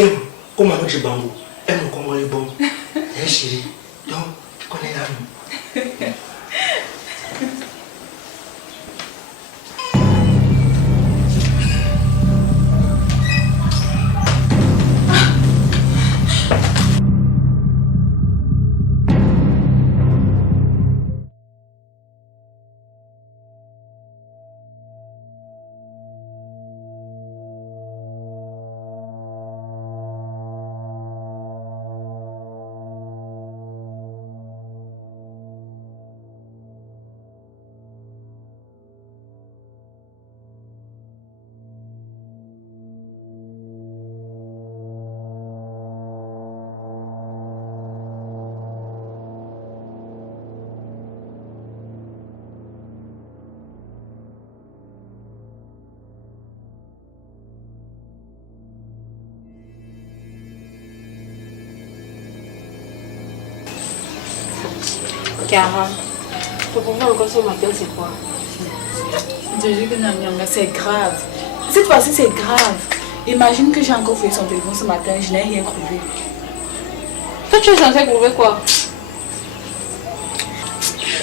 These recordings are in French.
t'aime comme avec ce bambou. Elle me comprend le bon. Elle chérie. Donc, tu connais l'âme. Cara, ton problème encore ce matin, c'est quoi? Je dis que c'est grave. Cette fois-ci, c'est grave. Imagine que j'ai encore fait son téléphone ce matin, je n'ai rien trouvé. Toi, tu es censé trouver quoi?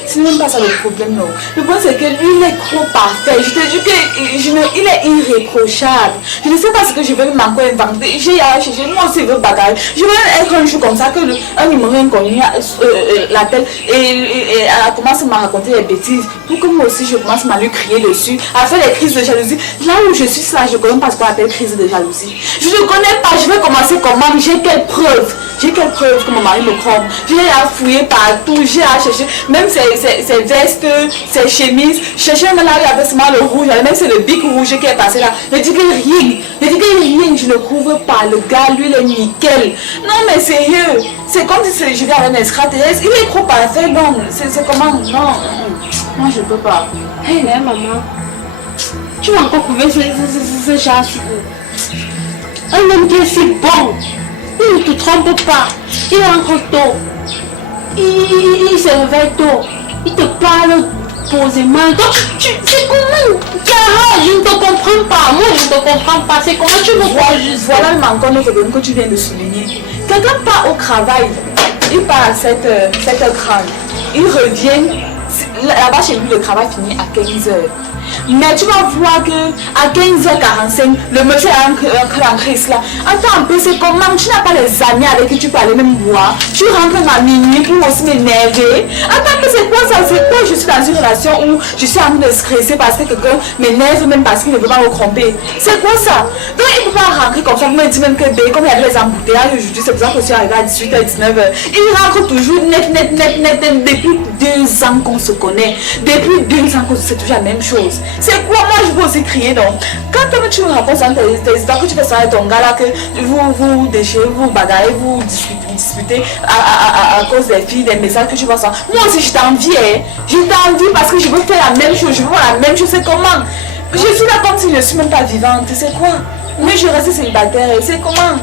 C'est même pas ça le problème, non. Le problème, c'est que lui, il est trop parfait. Je te dis qu'il est irréprochable. Je ne sais pas ce que je vais m'encore inventer. J'ai cherché, moi aussi, je veux bagarre. Je veux être un jour comme ça, que un numéro inconnu l'appelle et elle commence à me raconter des bêtises. Pour que moi aussi, je commence à lui crier dessus, à faire des crises de jalousie. Là où je suis là, je ne connais pas ce qu'on appelle crise de jalousie. Je ne connais pas, je vais commencer comment, j'ai quelle preuve? J'ai quelle preuve que mon mari me trompe? J'ai à fouiller partout, j'ai à chercher, même ses vestes, ses chemises. Chercher même là, il y avait seulement le rouge, même c'est le bic rouge qui est passé là. Je dis que rien, je ne trouve pas. Le gars, lui, il est nickel. Non, mais sérieux, c'est comme si je vais avec un extraterrestre. Il est trop parfait, non. C'est comment? Non, moi je peux pas. Hé, hey, maman, tu vas encore trouver ce chat-ci. Un homme qui est si bon. Il ne te trompe pas. Il est encore tôt. Il se réveille tôt. Il te parle posément. Donc, c'est comment? Cara, je ne te comprends pas. Moi, je ne te comprends pas. C'est comment tu me vois juste. Voilà le manquant de problème que tu viens de souligner. Quelqu'un part au travail. Il part à 7h30. Il revient. Là-bas, chez lui, le travail finit à 15h. Mais tu vas voir que à 15h45, le monsieur a un crise là. Attends un peu, c'est comment? Tu n'as pas les amis avec qui tu peux aller même boire. Tu rentres à minuit pour aussi m'énerver. Attends, mais c'est quoi ça? C'est quoi? Je suis dans une relation où je suis en train de stresser parce que quelqu'un m'énerve même parce qu'il ne veut pas me tromper. C'est quoi ça? Donc il ne peut pas rentrer comme ça. Vous me dites même que comme il y avait les embouteillages aujourd'hui, c'est pour ça que je suis arrivée à 18h, 19h. Il rentre toujours net. Depuis 2 ans qu'on se connaît. Depuis 2 ans qu'on se fait toujours la même chose. C'est quoi? Moi je peux aussi crier donc. Quand tu me racontes tes histoires, que tu fais ça avec ton gars là, que vous déchirez, vous bagarrez, vous disputez à cause des filles, des messages que tu vois ça. Moi aussi je t'envie, hein. Je t'envie parce que je veux faire la même chose, je veux voir la même chose. C'est comment? Je suis là comme si je ne suis même pas vivante. C'est quoi? Mais je reste célibataire. C'est comment?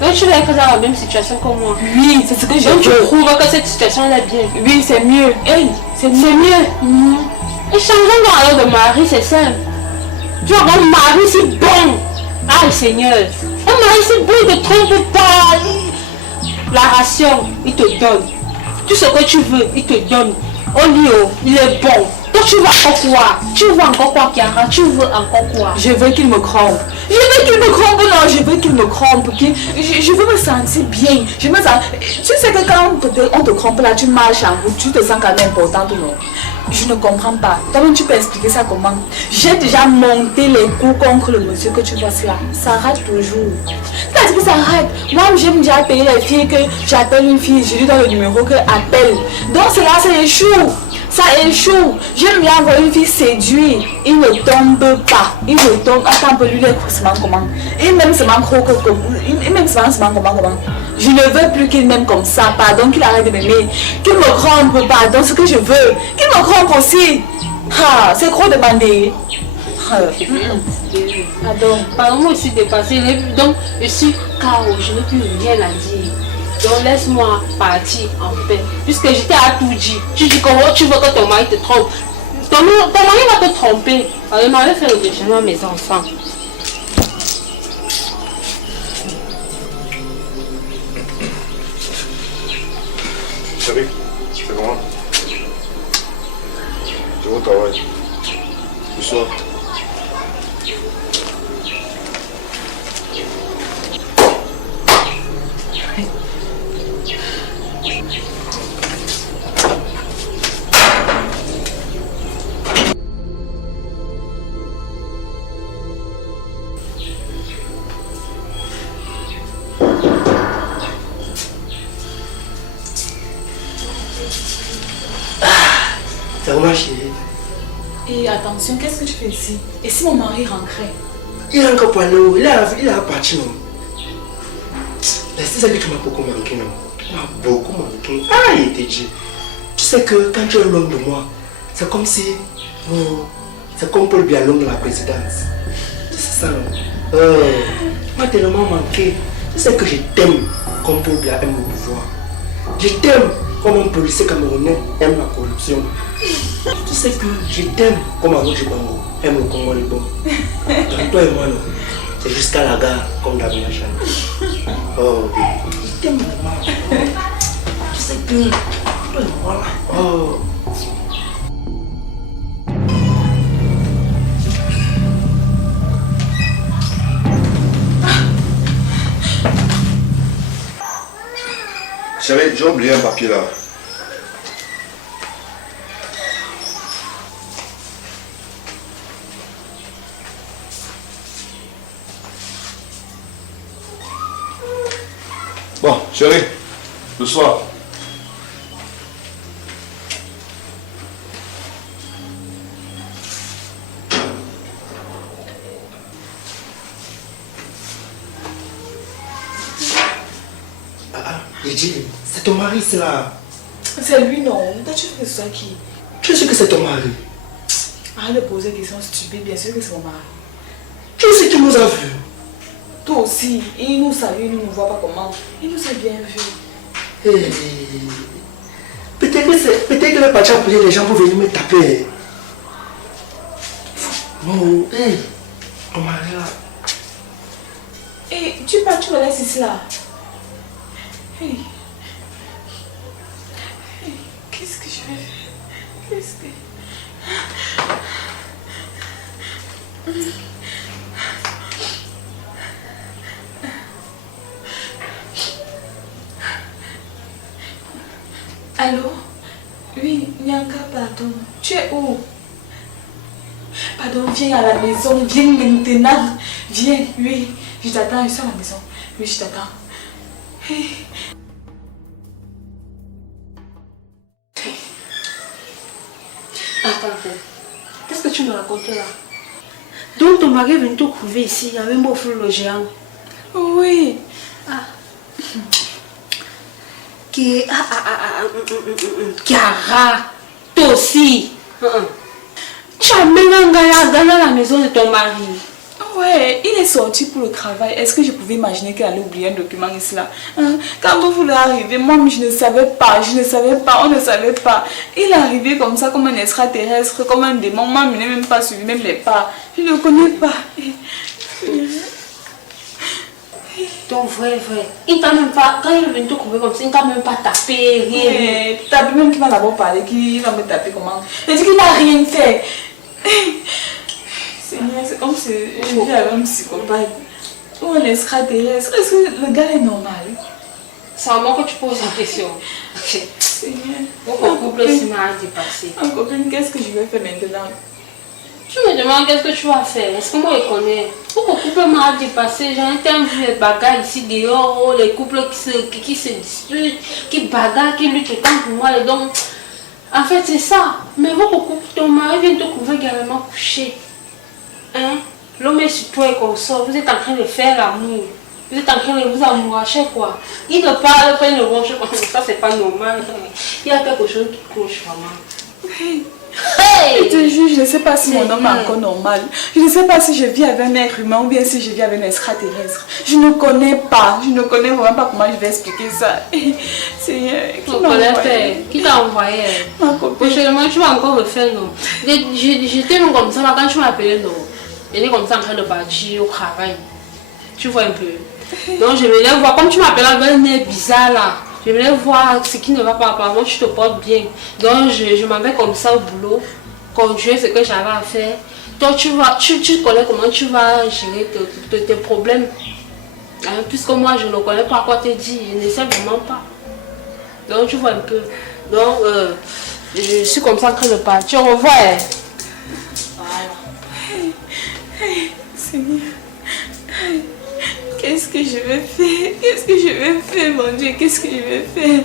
Donc tu vas être dans la même situation que moi. Oui, c'est ce que je veux. Donc tu trouve trouves que cette situation est bien. Oui, c'est mieux. Hey, c'est mieux. Et changeons donc alors de mari, c'est simple. Tu as un mari si bon. Ah Seigneur. Un mari si bon, il ne te trompe pas. La ration, il te donne. Tout ce que tu veux, il te donne. Au lit, il est bon. Donc tu veux encore quoi? Tu veux encore quoi, Chiara? Tu veux encore quoi? Je veux qu'il me trompe. Je veux qu'il me trompe, non, je veux qu'il me trompe. Je veux me sentir bien. Je me sens... Tu sais que quand on te trompe là, tu marches en route, tu te sens quand même importante ou non? Je ne comprends pas. Toi-même, tu peux expliquer ça comment? J'ai déjà monté les coups contre le monsieur que tu vois là. Ça rate toujours. C'est-à-dire que ça rate. Moi, j'aime déjà payer les filles que j'appelle une fille, je lui donne le numéro que appelle. Donc, cela, ça échoue. Ça échoue. J'aime bien envoyer une fille séduire. Il ne tombe pas. Il ne tombe. Attends un peu, lui, il est comment? Il m'aime seulement comment? Je ne veux plus qu'il m'aime comme ça. Pardon, qu'il arrête de m'aimer. Qu'il me trompe, pardon, ce que je veux. Qu'il me trompe aussi. Ah, c'est trop demandé. Pardon. Pardon, moi je suis dépassée. Donc, je suis KO. Je n'ai plus rien à dire. Donc laisse-moi partir en paix. Puisque j'étais à tout dire. Tu dis comment tu veux que ton mari te trompe. Ton mari va te tromper. Alors, il m'avait fait le déjeuner à mes enfants. Chérie, c'est comment? Je vais au travail. Ce soir. C'est vraiment chérie. Et attention, qu'est-ce que tu fais ici? Et si mon mari rentrait? Il a encore pas nous, il a parti non. C'est ça que tu m'as beaucoup manqué non. Tu m'as beaucoup manqué. Ah, il était dit. Tu sais que quand tu es l'homme de moi, c'est comme si c'est comme Paul Biya l'homme de la présidence. C'est ça non. Moi tellement manqué. Tu sais que je t'aime comme Paul Biya aime le pouvoir. Je t'aime comme un policier camerounais aime la corruption. Tu sais que je t'aime comme Arnaud Jibango aime le Congo Libre. Donc toi et moi, non, c'est jusqu'à la gare comme Davina Chan. Oh, je t'aime vraiment. Tu sais que toi et moi, là. Oh. Chérie, j'ai oublié un papier là. Bon, chérie, le soir. Il dit, c'est ton mari, c'est là. C'est lui, non. Toi, tu fais ça qui? Tu es sûr que c'est ton mari? Arrête de poser des questions stupides, bien sûr que c'est mon mari. Tu sais qu'il nous a vus. Toi aussi, il nous salue, il ne nous voit pas comment. Il nous a bien vus. Hey. Peut-être que le patron a appelé les gens pour venir me taper. Non, hey, ton mari là. Et tu pars, tu me laisses ici là. Hey. Hey. Qu'est-ce que je vais faire? Qu'est-ce que... Allô? Oui, Nyanka, pardon. Tu es où? Pardon, viens à la maison, viens maintenant. Viens, oui. Je t'attends, je suis à la maison. Oui, je t'attends. Hey. Attends, qu'est-ce que tu me racontes là? Donc ton mari est venu te trouver ici avec mon frère le géant. Oui. Kiara, toi aussi. Tu as même un gars dans la maison de ton mari. Ouais, il est sorti pour le travail. Est-ce que je pouvais imaginer qu'il allait oublier un document ici là? Quand vous voulez arriver, moi je ne savais pas, on ne savait pas. Il est arrivé comme ça, comme un extraterrestre, comme un démon. Moi, je n'ai même pas suivi, même les pas. Je ne le connais pas. Donc vrai. Il t'a même pas, quand il est venu te trouver comme ça, il t'a même pas tapé, rien. Ouais, tapé même qui m'a d'abord parlé, qui va me taper comment? Il dit qu'il n'a rien fait. C'est comme si je vis avec un psychopathe ou un extraterrestre. Est-ce que le gars est normal? C'est à moi que tu poses la question. Seigneur. Mon couple s'est mal dépassé. Ma copine, qu'est-ce que je vais faire maintenant? Tu me demandes qu'est-ce que tu vas faire? Est-ce que moi je connais? Mon couple m'a dépassé. J'ai entendu les bagarres ici dehors, les couples qui se disputent, qui bagarrent, qui luttent contre moi. Et donc, en fait, c'est ça. Mais votre couple, ton mari vient te trouver également couché. Hein? L'homme est sur toi et qu'on sort. Vous êtes en train de faire l'amour. Vous êtes en train de vous amouracher quoi. Il ne parle pas, il ne ronge pas. Ça, c'est pas normal. Il y a quelque chose qui cloche vraiment. Hey! Je te jure, je ne sais pas si mon homme est encore normal. Je ne sais pas si je vis avec un être humain ou bien si je vis avec un extraterrestre. Je ne connais pas. Je ne connais vraiment pas comment je vais expliquer ça. Seigneur, qui m'a envoyé? Qui t'a envoyé? Ma copine. Prochainement, tu vas encore refaire non. J'étais comme ça là quand tu m'appelais non. J'étais comme ça en train de partir au travail. Tu vois un peu. Donc je me lève voir comme tu m'appelles avec un nez bizarre là. Je voulais voir ce qui ne va pas. Apparemment, tu te portes bien. Donc, je m'en vais comme ça au boulot. Continuer ce que j'avais à faire. Toi, tu connais comment tu vas gérer tes problèmes. Hein, puisque moi, je ne connais pas quoi te dire. Je ne sais vraiment pas. Donc, tu vois un peu. Donc, je suis comme ça en train de partir. Au revoir. Seigneur, qu'est-ce que je vais faire? Qu'est-ce que je vais faire, mon Dieu? Qu'est-ce que je vais faire?